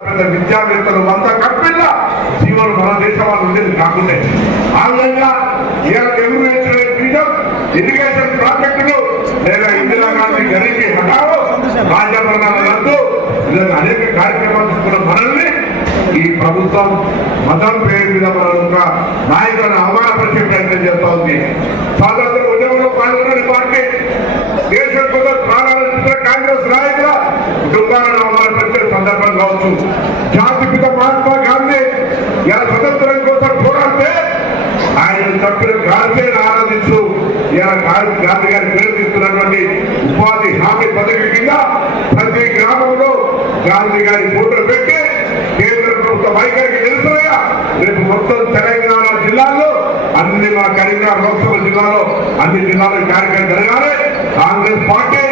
విద్యావేత్తలు అంతా కప్పిల్ల జీవనం మన దేశం వాళ్ళు ఉండేది కాకుండా ఆ విధంగా ఇవాళ తెలుగు నేర్చుకునే ఇరిగేషన్ ప్రాజెక్టులు లేదా ఇందిరాగాంధీ గరీబీ హఠాలు రాజ్యాంగ రద్దు ఇలా అనేక కార్యక్రమాలు తీసుకున్న మనల్ని ఈ ప్రభుత్వం మతం పేరు మీద మన యొక్క నాయకులను అవమానపరిచే ప్రయత్నం చేస్తా ఉంది. స్వాతంత్ర ఉద్యమంలో తప్పిన గాంధీని ఆరాధిస్తూ ఇలా గాంధీ గారి పేరు తీసుకున్నటువంటి ఉపాధి హామీ పథకం కింద ప్రతి గ్రామంలో గాంధీ గారి ఫోటో పెట్టి కేంద్ర ప్రభుత్వ వైఖరికి తెలుసుయా రేపు మొత్తం తెలంగాణ జిల్లాలో అన్ని మా కరీంనగర్ లోక్సభ జిల్లాలో అన్ని జిల్లాలో కార్యక్రమం జరగాలి. కాంగ్రెస్ పార్టీ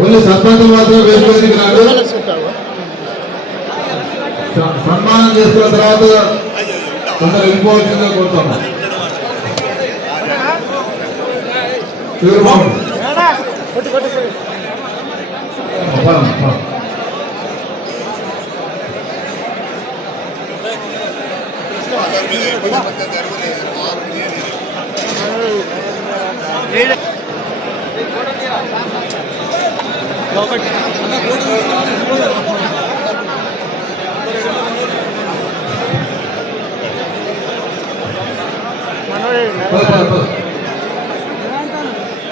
ఓన్లీ సర్పంచ్ మాత్రం వేసుకోవడానికి రాదు స- సన్మానం చేసుకున్న తర్వాత కొందరు వెళ్ళిపోవాల్సిందిగా కోరుతాము తీర్మానం. పదం,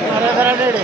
Hadi hadi hadi.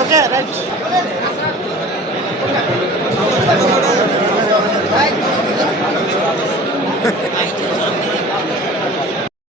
Okay right